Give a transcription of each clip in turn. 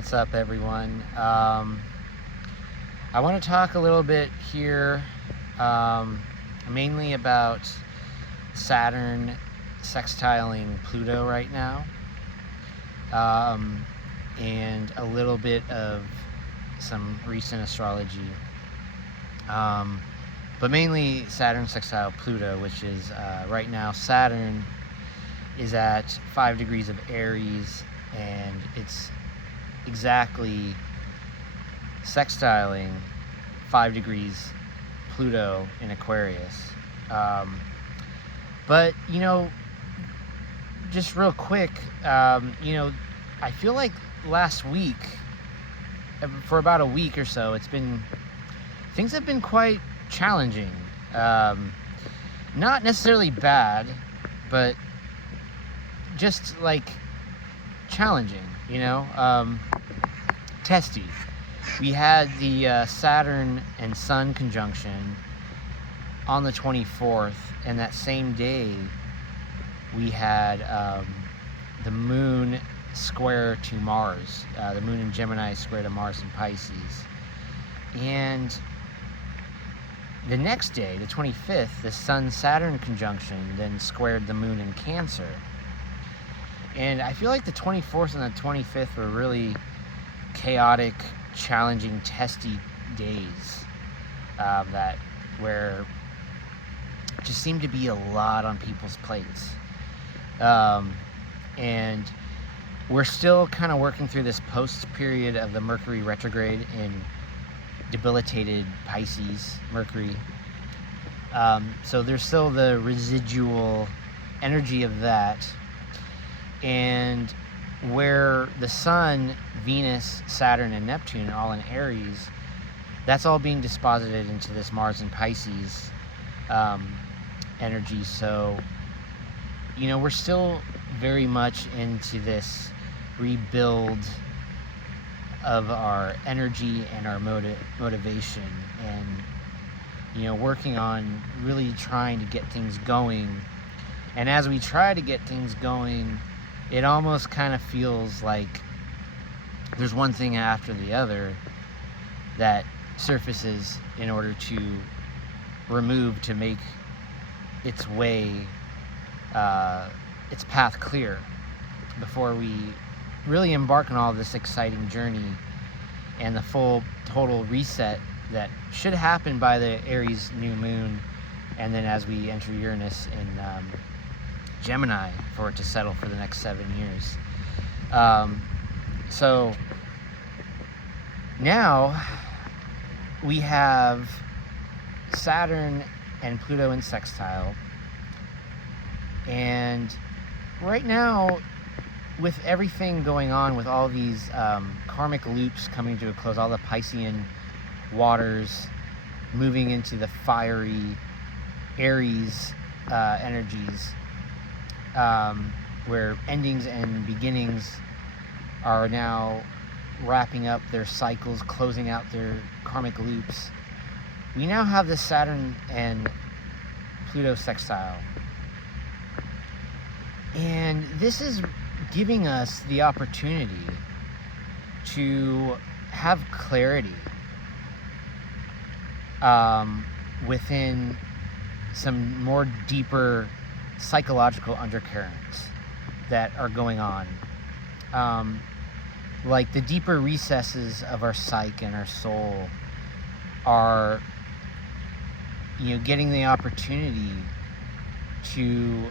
What's up, everyone? I want to talk a little bit here, mainly about Saturn sextiling Pluto right now, and a little bit of some recent astrology, but mainly Saturn sextile Pluto, which is right now Saturn is at 5 degrees of Aries, and it's exactly sextiling 5 degrees Pluto in Aquarius. But just real quick, I feel like last week, for about a week or so, things have been quite challenging. Not necessarily bad, but just like challenging, testy. We had the Saturn and Sun conjunction on the 24th, and that same day we had the Moon square to Mars, the Moon in Gemini square to Mars in Pisces. And the next day, the 25th, the Sun-Saturn conjunction then squared the Moon in Cancer. And I feel like the 24th and the 25th were really chaotic, challenging, testy days where it just seemed to be a lot on people's plates. And we're still kind of working through this post period of the Mercury retrograde in debilitated Pisces Mercury. So there's still the residual energy of that. And where the Sun, Venus, Saturn, and Neptune all in Aries, that's all being disposited into this Mars and Pisces energy. So, we're still very much into this rebuild of our energy and our motivation, and working on really trying to get things going. And as we try to get things going, it almost kind of feels like there's one thing after the other that surfaces in order to remove, to make its way, its path clear before we really embark on all this exciting journey and the full total reset that should happen by the Aries new moon, and then as we enter Uranus in Gemini, for it to settle for the next 7 years. So now we have Saturn and Pluto in sextile, and right now, with everything going on, with all these karmic loops coming to a close, all the Piscean waters moving into the fiery Aries energies, where endings and beginnings are now wrapping up their cycles, closing out their karmic loops. We now have the Saturn and Pluto sextile. And this is giving us the opportunity to have clarity within some more deeper psychological undercurrents that are going on. Like the deeper recesses of our psyche and our soul are, getting the opportunity to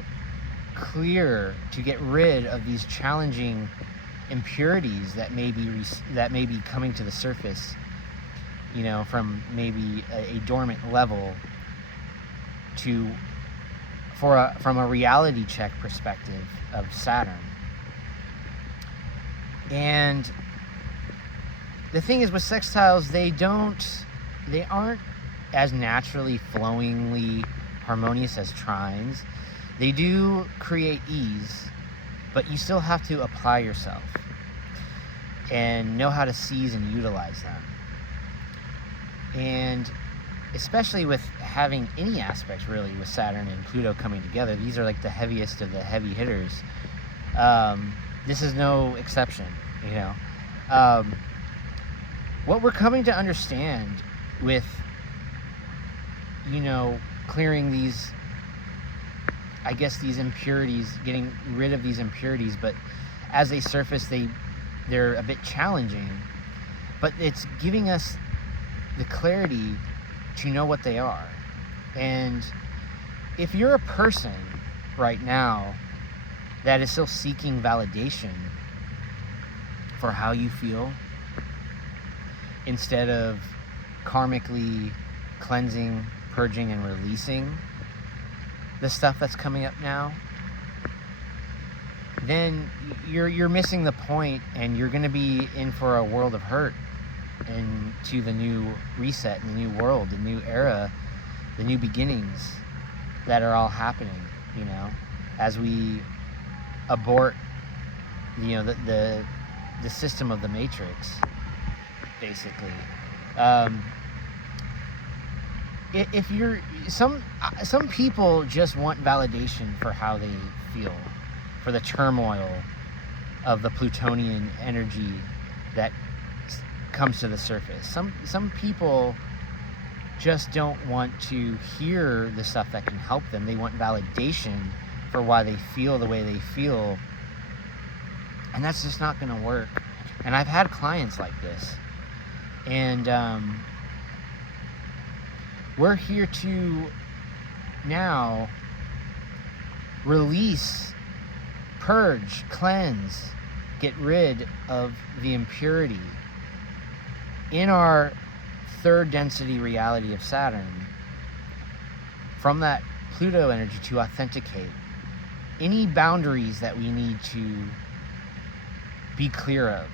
get rid of these challenging impurities that may be coming to the surface, from maybe a dormant level from a reality check perspective of Saturn. And the thing is with sextiles, they aren't as naturally flowingly harmonious as trines. They do create ease, but you still have to apply yourself and know how to seize and utilize them. And especially with having any aspects really with Saturn and Pluto coming together, these are like the heaviest of the heavy hitters. This is no exception, What we're coming to understand with, clearing these, I guess, these impurities, getting rid of these impurities, but as they surface, they're a bit challenging, but it's giving us the clarity to know what they are. And if you're a person right now that is still seeking validation for how you feel, instead of karmically cleansing, purging, and releasing the stuff that's coming up now, then you're missing the point, and you're going to be in for a world of hurt into the new reset, and the new world, the new era, the new beginnings that are all happening, as we abort, the system of the Matrix, basically. If you're some people just want validation for how they feel, for the turmoil of the Plutonian energy that comes to the surface. Some people just don't want to hear the stuff that can help them. They want validation for why they feel the way they feel, and that's just not going to work. And I've had clients like this, and we're here to now release, purge, cleanse, get rid of the impurity in our third density reality of Saturn from that Pluto energy, to authenticate any boundaries that we need to be clear of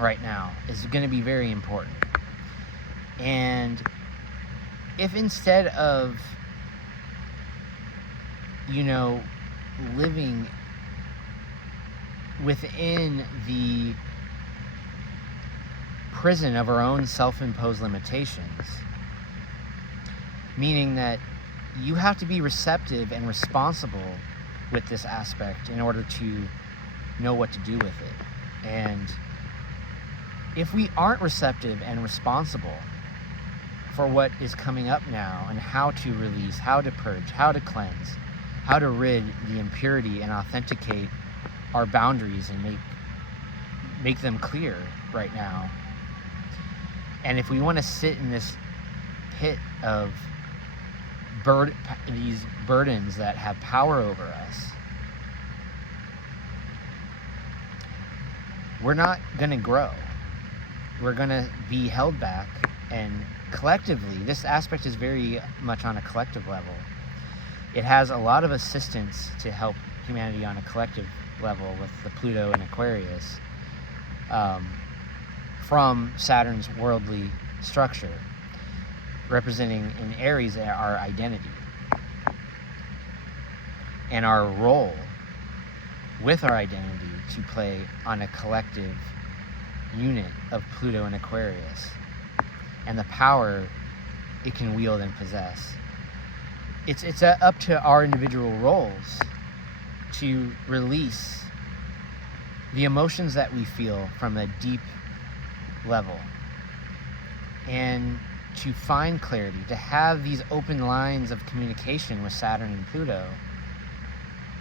right now is going to be very important. And if instead of, living within the prison of our own self-imposed limitations, meaning that you have to be receptive and responsible with this aspect in order to know what to do with it. And if we aren't receptive and responsible for what is coming up now, and how to release, how to purge, how to cleanse, how to rid the impurity and authenticate our boundaries and make them clear right now, and if we want to sit in this pit of these burdens that have power over us, we're not going to grow. We're going to be held back. And collectively, this aspect is very much on a collective level. It has a lot of assistance to help humanity on a collective level with the Pluto and Aquarius, from Saturn's worldly structure, representing in Aries our identity and our role with our identity to play on a collective unit of Pluto and Aquarius, and the power it can wield and possess. It's up to our individual roles to release the emotions that we feel from a deep level, and to find clarity, to have these open lines of communication with Saturn and Pluto,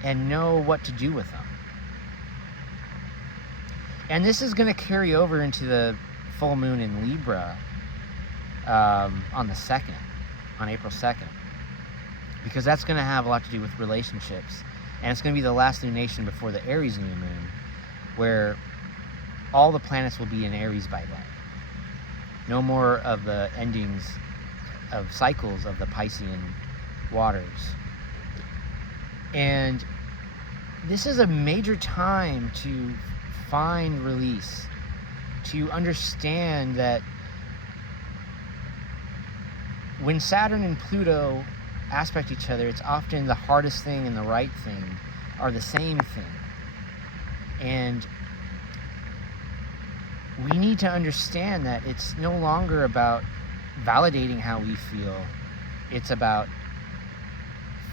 and know what to do with them. And this is going to carry over into the full moon in Libra on the 2nd, on April 2nd, because that's going to have a lot to do with relationships, and it's going to be the last lunation before the Aries new moon, where all the planets will be in Aries by then. No more of the endings of cycles of the Piscean waters. And this is a major time to find release, to understand that when Saturn and Pluto aspect each other, it's often the hardest thing and the right thing are the same thing. And we need to understand that it's no longer about validating how we feel. It's about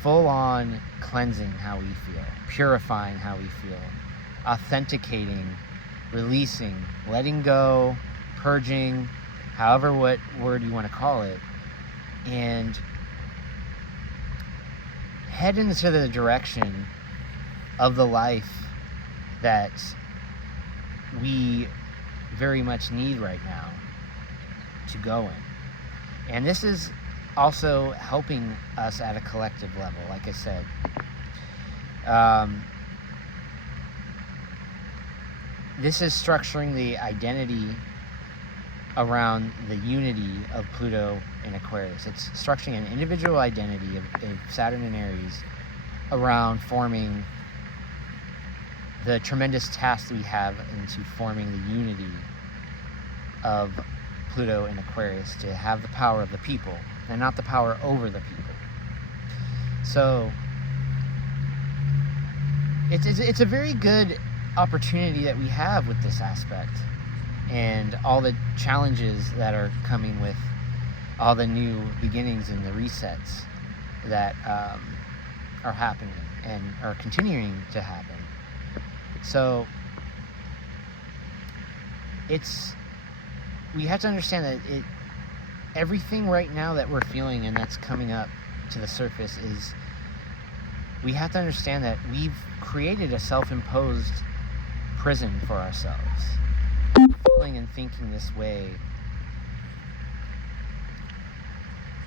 full-on cleansing how we feel, purifying how we feel, authenticating releasing, letting go, purging, however what word you want to call it, and head into the direction of the life that we very much need right now to go in. And this is also helping us at a collective level, like I said. This is structuring the identity around the unity of Pluto and Aquarius. It's structuring an individual identity of Saturn and Aries around forming the tremendous task we have into forming the unity of Pluto and Aquarius, to have the power of the people and not the power over the people. So it's a very good opportunity that we have with this aspect, and all the challenges that are coming with all the new beginnings and the resets that are happening and are continuing to happen. So we have to understand that everything right now that we're feeling and that's coming up to the surface is, we have to understand that we've created a self-imposed prison for ourselves. Feeling and thinking this way,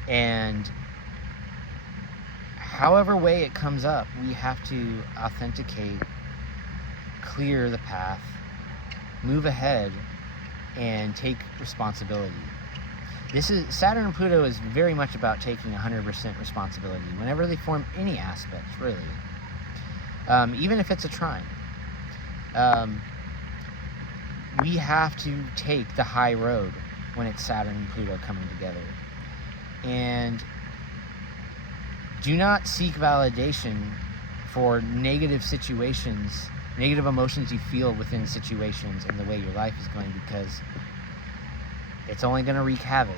and however way it comes up, we have to authenticate, clear the path, move ahead, and take responsibility. Saturn and Pluto is very much about taking 100% responsibility whenever they form any aspect, really. Even if it's a trine. We have to take the high road when it's Saturn and Pluto coming together. And do not seek validation for negative situations, negative emotions you feel within situations and the way your life is going, because it's only going to wreak havoc,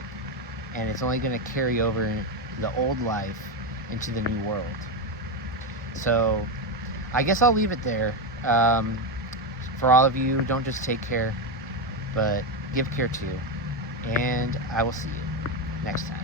and it's only going to carry over the old life into the new world. So I guess I'll leave it there. For all of you, don't just take care, but give care too. And I will see you next time.